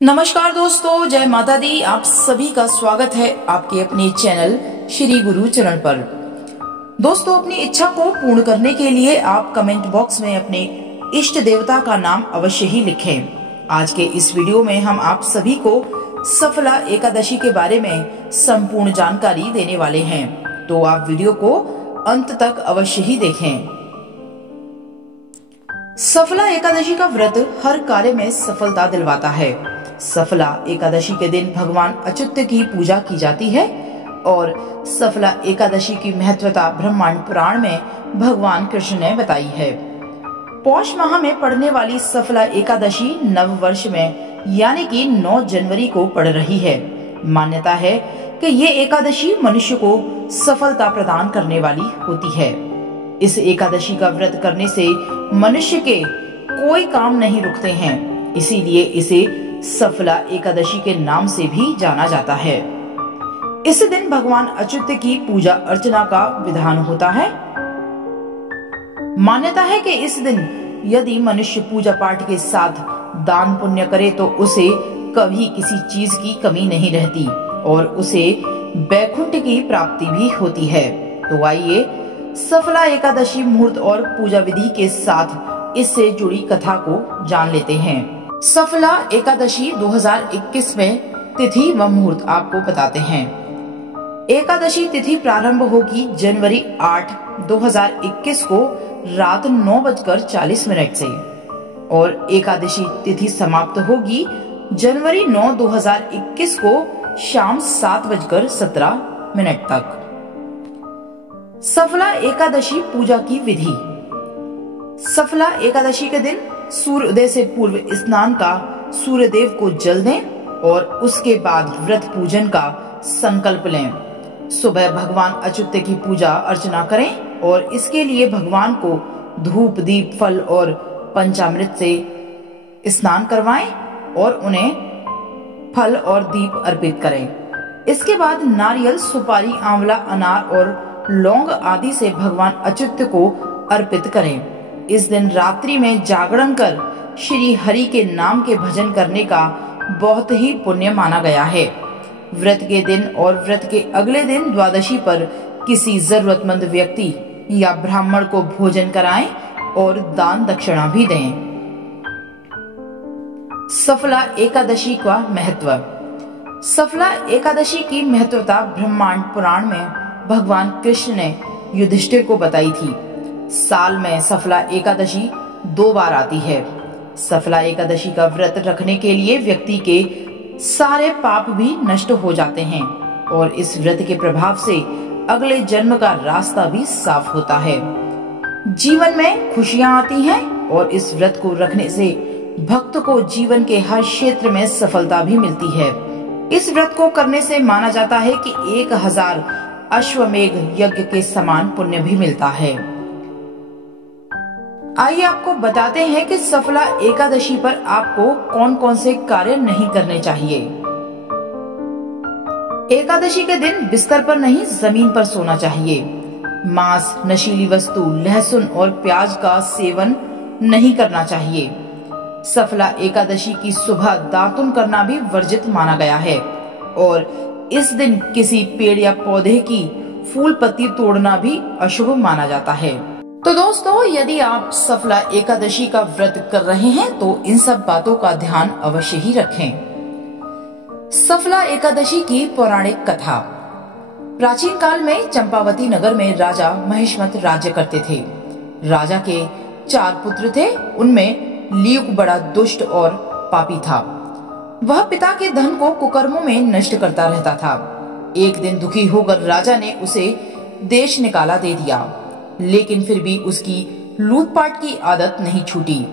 नमस्कार दोस्तों, जय माता दी। आप सभी का स्वागत है आपके अपने चैनल श्री गुरु चरण पर। दोस्तों, अपनी इच्छा को पूर्ण करने के लिए आप कमेंट बॉक्स में अपने इष्ट देवता का नाम अवश्य ही लिखें। आज के इस वीडियो में हम आप सभी को सफला एकादशी के बारे में संपूर्ण जानकारी देने वाले हैं, तो आप वीडियो को अंत तक अवश्य ही देखें। सफला एकादशी का व्रत हर कार्य में सफलता दिलवाता है। सफला एकादशी के दिन भगवान अच्युत की पूजा की जाती है और सफला एकादशी की महत्वता ब्रह्मांड पुराण में भगवान कृष्ण ने बताई है। पौष माह में पड़ने वाली सफला एकादशी नव वर्ष में यानी कि 9 जनवरी को पड़ रही है। मान्यता है कि ये एकादशी मनुष्य को सफलता प्रदान करने वाली होती है। इस एकादशी का व्रत करने से मनुष्य के कोई काम नहीं रुकते हैं, इसीलिए इसे सफला एकादशी के नाम से भी जाना जाता है। इस दिन भगवान अच्युत की पूजा अर्चना का विधान होता है। मान्यता है कि इस दिन यदि मनुष्य पूजा पाठ के साथ दान पुण्य करे तो उसे कभी किसी चीज की कमी नहीं रहती और उसे वैकुंठ की प्राप्ति भी होती है। तो आइए सफला एकादशी मुहूर्त और पूजा विधि के साथ इससे जुड़ी कथा को जान लेते हैं। सफला एकादशी 2021 में तिथि व मुहूर्त आपको बताते हैं। एकादशी तिथि प्रारंभ होगी जनवरी 8, 2021 को रात 9:40 से और एकादशी तिथि समाप्त होगी जनवरी 9, 2021 को शाम 7:17 तक। सफला एकादशी पूजा की विधि। सफला एकादशी के दिन सूर्योदय से पूर्व स्नान का सूर्यदेव को जल दें और उसके बाद व्रत पूजन का संकल्प लें। सुबह भगवान अच्युत की पूजा अर्चना करें और इसके लिए भगवान को धूप, दीप, फल और पंचामृत से स्नान करवाएं और उन्हें फल और दीप अर्पित करें। इसके बाद नारियल, सुपारी, आंवला, अनार और लौंग आदि से भगवान अच्युत को अर्पित करें। इस दिन रात्रि में जागरण कर श्री हरि के नाम के भजन करने का बहुत ही पुण्य माना गया है। व्रत के दिन और व्रत के अगले दिन द्वादशी पर किसी जरूरतमंद व्यक्ति या ब्राह्मण को भोजन कराएं और दान दक्षिणा भी दें। सफला एकादशी का महत्व। सफला एकादशी की महत्वता ब्रह्मांड पुराण में भगवान कृष्ण ने युधिष्ठिर को बताई थी। साल में सफला एकादशी 2 बार आती है। सफला एकादशी का व्रत रखने के लिए व्यक्ति के सारे पाप भी नष्ट हो जाते हैं और इस व्रत के प्रभाव से अगले जन्म का रास्ता भी साफ होता है। जीवन में खुशियां आती हैं और इस व्रत को रखने से भक्त को जीवन के हर क्षेत्र में सफलता भी मिलती है। इस व्रत को करने से माना जाता है कि 1000 अश्वमेघ यज्ञ के समान पुण्य भी मिलता है। आइए आपको बताते हैं कि सफला एकादशी पर आपको कौन कौन से कार्य नहीं करने चाहिए। एकादशी के दिन बिस्तर पर नहीं, जमीन पर सोना चाहिए। मांस, नशीली वस्तु, लहसुन और प्याज का सेवन नहीं करना चाहिए। सफला एकादशी की सुबह दातुन करना भी वर्जित माना गया है और इस दिन किसी पेड़ या पौधे की फूल पत्ती तोड़ना भी अशुभ माना जाता है। तो दोस्तों, यदि आप सफला एकादशी का व्रत कर रहे हैं तो इन सब बातों का ध्यान अवश्य ही रखें। सफला एकादशी की पौराणिक कथा। प्राचीन काल में चंपावती नगर में राजा महिष्मत राज्य करते थे। राजा के 4 पुत्र थे, उनमें ल्यूक बड़ा दुष्ट और पापी था। वह पिता के धन को कुकर्मों में नष्ट करता रहता था। एक दिन दुखी होकर राजा ने उसे देश निकाला दे दिया, लेकिन फिर भी उसकी लूटपाट की आदत नहीं छूटी।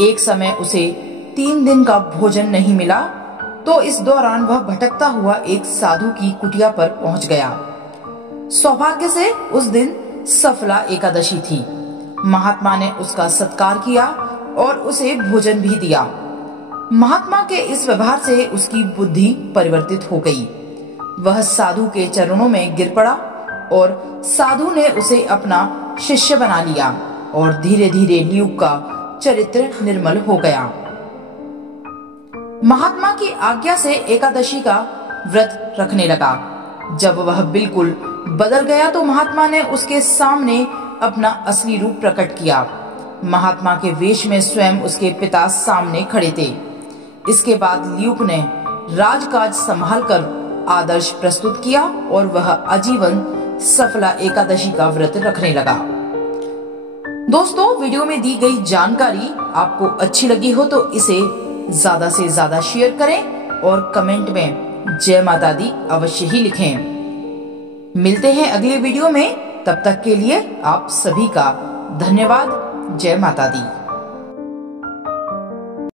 एक समय उसे 3 दिन का भोजन नहीं मिला, तो इस दौरान वह भटकता हुआ एक साधु की कुटिया पर पहुंच गया। सौभाग्य से उस दिन सफला एकादशी थी। महात्मा ने उसका सत्कार किया और उसे भोजन भी दिया। महात्मा के इस व्यवहार से उसकी बुद्धि परिवर्तित हो गई। वह साधु के चरणों में गिर पड़ा और साधु ने उसे अपना शिष्य बना लिया और धीरे धीरे ल्यूक का चरित्र निर्मल हो गया। महात्मा की आज्ञा से एकादशी का व्रत रखने लगा। जब वह बिल्कुल बदल गया तो महात्मा ने उसके सामने अपना असली रूप प्रकट किया। महात्मा के वेश में स्वयं उसके पिता सामने खड़े थे। इसके बाद ल्यूक ने राजकाज संभालकर आदर्श प्रस्तुत किया और वह आजीवन सफला एकादशी का व्रत रखने लगा। दोस्तों, वीडियो में दी गई जानकारी आपको अच्छी लगी हो तो इसे ज्यादा से ज्यादा शेयर करें और कमेंट में जय माता दी अवश्य ही लिखें। मिलते हैं अगले वीडियो में, तब तक के लिए आप सभी का धन्यवाद। जय माता दी।